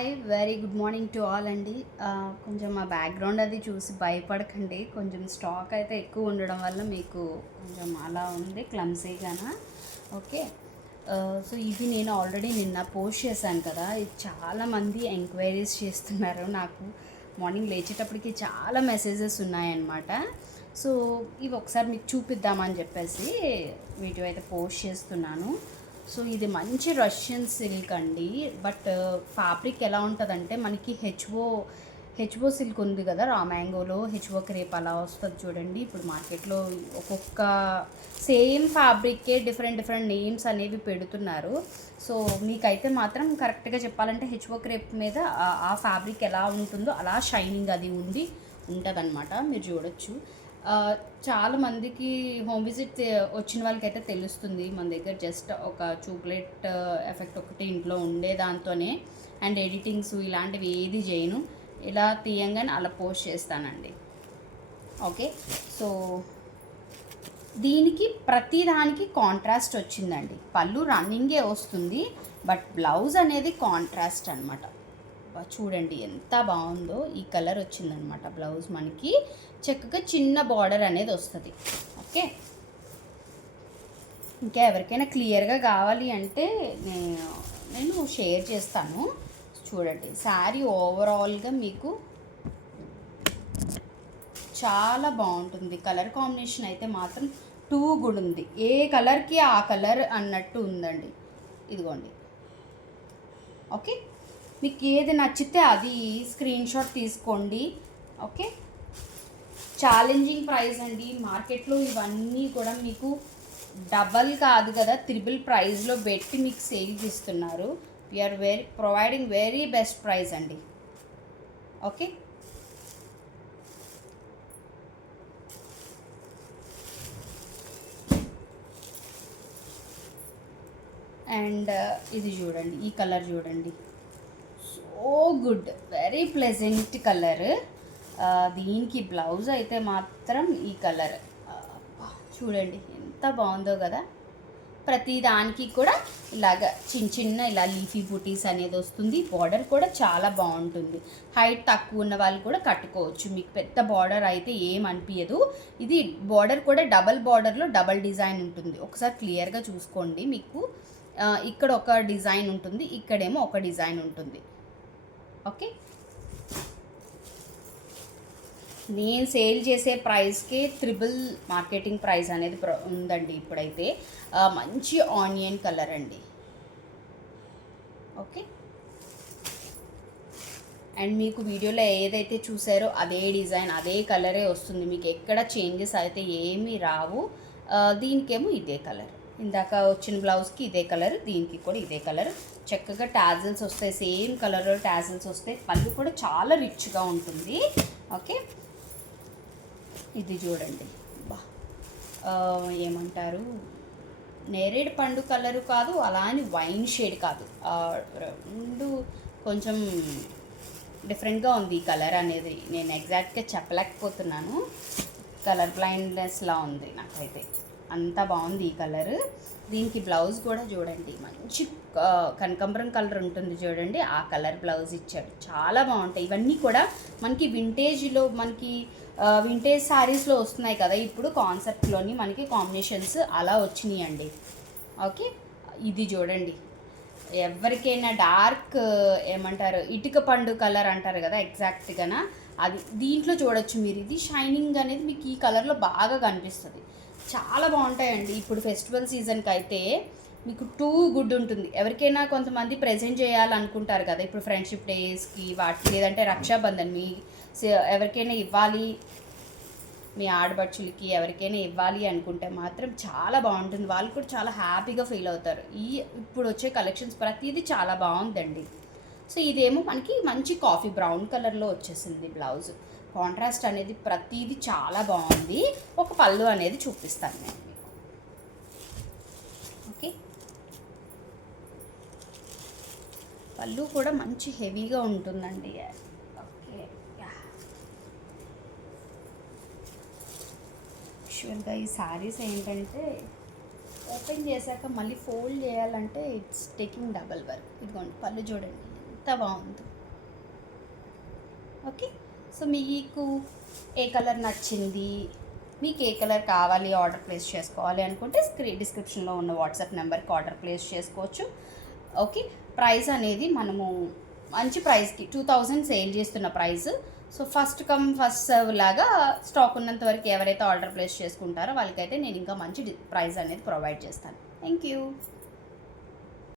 Hi very good morning to all అండి. కొంచెం మా బ్యాక్గ్రౌండ్ అది చూసి భయపడకండి. కొంచెం స్టాక్ అయితే ఎక్కువ ఉండడం వల్ల మీకు కొంచెం అలా ఉంది క్లమ్సీగానా. ఓకే. సో ఇది నేను ఆల్రెడీ నిన్న పోస్ట్ చేశాను కదా. ఇది చాలామంది ఎంక్వైరీస్ చేస్తున్నారు. నాకు మార్నింగ్ లేచేటప్పటికి చాలా మెసేజెస్ ఉన్నాయన్నమాట. సో ఇవి ఒకసారి మీకు చూపిద్దామని చెప్పేసి వీడియో అయితే పోస్ట్ చేస్తున్నాను. సో ఇది మంచి రష్యన్ సిల్క్ అండి. బట్ ఫ్యాబ్రిక్ ఎలా ఉంటుందంటే మనకి హెచ్ఓ సిల్క్ ఉంది కదా, రా మ్యాంగోలో హెచ్ఓ క్రేప్ అలా వస్తుంది చూడండి. ఇప్పుడు మార్కెట్లో ఒక్కొక్క సేమ్ ఫ్యాబ్రిక్కే డిఫరెంట్ నేమ్స్ అనేవి పెడుతున్నారు. సో మీకైతే మాత్రం కరెక్ట్గా చెప్పాలంటే హెచ్ఓ క్రేప్ మీద ఆ ఫ్యాబ్రిక్ ఎలా ఉంటుందో అలా షైనింగ్ అది ఉంటుందన్నమాట. మీరు చూడొచ్చు. చాలామందికి హోమ్ విజిట్ వచ్చిన వాళ్ళకైతే తెలుస్తుంది. మన దగ్గర జస్ట్ ఒక చూక్లెట్ ఎఫెక్ట్ ఒకటి ఇంట్లో ఉండే దాంతోనే, అండ్ ఎడిటింగ్స్ ఇలాంటివి ఏది చేయను. ఇలా తీయంగానే అలా పోస్ట్ చేస్తానండి. ఓకే. సో దీనికి ప్రతిదానికి కాంట్రాస్ట్ వచ్చిందండి. పళ్ళు రన్నింగే వస్తుంది, బట్ బ్లౌజ్ అనేది కాంట్రాస్ట్ అనమాట. చూడండి ఎంత బాగుందో. ఈ కలర్ వచ్చిందనమాట బ్లౌజ్. మనకి చక్కగా చిన్న బార్డర్ అనేది వస్తుంది. ఓకే. ఇంకా ఎవరికైనా క్లియర్గా కావాలి అంటే నేను షేర్ చేస్తాను. చూడండి శారీ ఓవరాల్గా మీకు చాలా బాగుంటుంది. కలర్ కాంబినేషన్ అయితే మాత్రం టూ గుడ్ ఉంది. ఏ కలర్కి ఆ కలర్ అన్నట్టు ఉందండి. ఇదిగోండి. ఓకే. మీకు ఏది నచ్చితే అది స్క్రీన్ షాట్ తీసుకోండి. ఓకే. ఛాలెంజింగ్ ప్రైస్ అండి. మార్కెట్లో ఇవన్నీ కూడా మీకు డబల్ కాదు కదా, త్రిబుల్ ప్రైస్లో పెట్టి మీకు సేల్ ఇస్తున్నారు. We're providing very best price అండి. ఓకే. అండ్ ఇది చూడండి, ఈ కలర్ చూడండి. So good, very pleasant colour. దీనికి బ్లౌజ్ అయితే మాత్రం ఈ కలర్ చూడండి ఎంత బాగుందో కదా. ప్రతి దానికి కూడా ఇలాగ చిన్న ఇలా లీఫీ బూటీస్ అనేది వస్తుంది. బార్డర్ కూడా చాలా బాగుంటుంది. హైట్ తక్కువ ఉన్న వాళ్ళు కూడా కట్టుకోవచ్చు. మీకు పెద్ద బార్డర్ అయితే ఏం అనిపించదు. ఇది బార్డర్ కూడా డబల్ బార్డర్లో డబల్ డిజైన్ ఉంటుంది. ఒకసారి క్లియర్గా చూసుకోండి. మీకు ఇక్కడ ఒక డిజైన్ ఉంటుంది, ఇక్కడేమో ఒక డిజైన్ ఉంటుంది. ఓకే. నేను సేల్ చేసే ప్రైస్కే త్రిబుల్ మార్కెటింగ్ ప్రైస్ అనేది ఉందండి ఇప్పుడైతే. మంచి ఆనియన్ కలర్ అండి. ఓకే. అండ్ మీకు వీడియోలో ఏదైతే చూసారో అదే డిజైన్ అదే కలరే వస్తుంది. మీకు ఎక్కడ చేంజెస్ అయితే ఏమీ రావు. దీనికేమో ఇదే కలర్. ఇందాక వచ్చిన బ్లౌజ్కి ఇదే కలర్, దీనికి కూడా ఇదే కలర్. చక్కగా టాజిల్స్ వస్తాయి, సేమ్ కలర్లో టాజిల్స్ వస్తాయి. పళ్ళు కూడా చాలా రిచ్గా ఉంటుంది. ఓకే. ఇది చూడండి, బా ఏమంటారు, నేరేడు పండు కలరు కాదు, అలా అని వైన్ షేడ్ కాదు, రెండు కొంచెం డిఫరెంట్గా ఉంది ఈ కలర్ అనేది. నేను ఎగ్జాక్ట్గా చెప్పలేకపోతున్నాను. కలర్ బ్లైండ్నెస్లా ఉంది నాకైతే. అంత బాగుంది ఈ కలర్. దీనికి బ్లౌజ్ కూడా చూడండి, మంచి కనకాంబరం కలర్ ఉంటుంది చూడండి, ఆ కలర్ బ్లౌజ్ ఇచ్చాడు. చాలా బాగుంటాయి. ఇవన్నీ కూడా మనకి వింటేజ్ శారీస్లో వస్తున్నాయి కదా ఇప్పుడు కాన్సెప్ట్లోని మనకి కాంబినేషన్స్ అలా వచ్చినాయి అండి. ఓకే. ఇది చూడండి, ఎవరికైనా డార్క్ ఏమంటారు ఇటుక పండు కలర్ అంటారు కదా, ఎగ్జాక్ట్గానా అది దీంట్లో చూడొచ్చు మీరు. ఇది షైనింగ్ అనేది మీకు ఈ కలర్లో బాగా కనిపిస్తుంది. చాలా బాగుంటాయండి. ఇప్పుడు ఫెస్టివల్ సీజన్కి అయితే మీకు టూ గుడ్ ఉంటుంది. ఎవరికైనా కొంతమంది ప్రెజెంట్ చేయాలనుకుంటారు కదా, ఇప్పుడు ఫ్రెండ్షిప్ డేస్కి వాటికి, లేదంటే రక్షాబంధన్ ఎవరికైనా ఇవ్వాలి, మీ ఆడపడుచులకి ఎవరికైనా ఇవ్వాలి అనుకుంటే మాత్రం చాలా బాగుంటుంది. వాళ్ళు కూడా చాలా హ్యాపీగా ఫీల్ అవుతారు. ఇప్పుడు వచ్చే కలెక్షన్స్ ప్రతిదీ చాలా బాగుందండి. సో ఇదేమో మనకి మంచి కాఫీ బ్రౌన్ కలర్లో వచ్చేసింది బ్లౌజ్. కాంట్రాస్ట్ అనేది ప్రతిదీ చాలా బాగుంది. ఒక పళ్ళు అనేది చూపిస్తాను నేను మీకు. ఓకే. పళ్ళు కూడా మంచి హెవీగా ఉంటుందండి. ఓకే. యాక్చువల్గా ఈ శారీస్ ఏంటంటే ఓపెన్ చేశాక మళ్ళీ ఫోల్డ్ చేయాలంటే ఇట్స్ టేకింగ్ డబల్ వర్క్. ఇదిగోండి పళ్ళు చూడండి ఎంత బాగుందో. ఓకే, సో మీకు ఏ కలర్ నచ్చింది, మీకు ఏ కలర్ కావాలి ఆర్డర్ ప్లేస్ చేసుకోవాలి అనుకుంటే డిస్క్రిప్షన్లో ఉన్న వాట్సాప్ నెంబర్కి ఆర్డర్ ప్లేస్ చేసుకోవచ్చు. ఓకే, ప్రైస్ అనేది మనము మంచి ప్రైస్కి 2000 సేల్ చేస్తున్న price. So first come first serve లాగా స్టాక్ ఉన్నంత వరకు ఎవరైతే ఆర్డర్ ప్లేస్ చేసుకుంటారో వాళ్ళకైతే నేను ఇంకా మంచి ప్రైస్ అనేది ప్రొవైడ్ చేస్తాను. Thank you.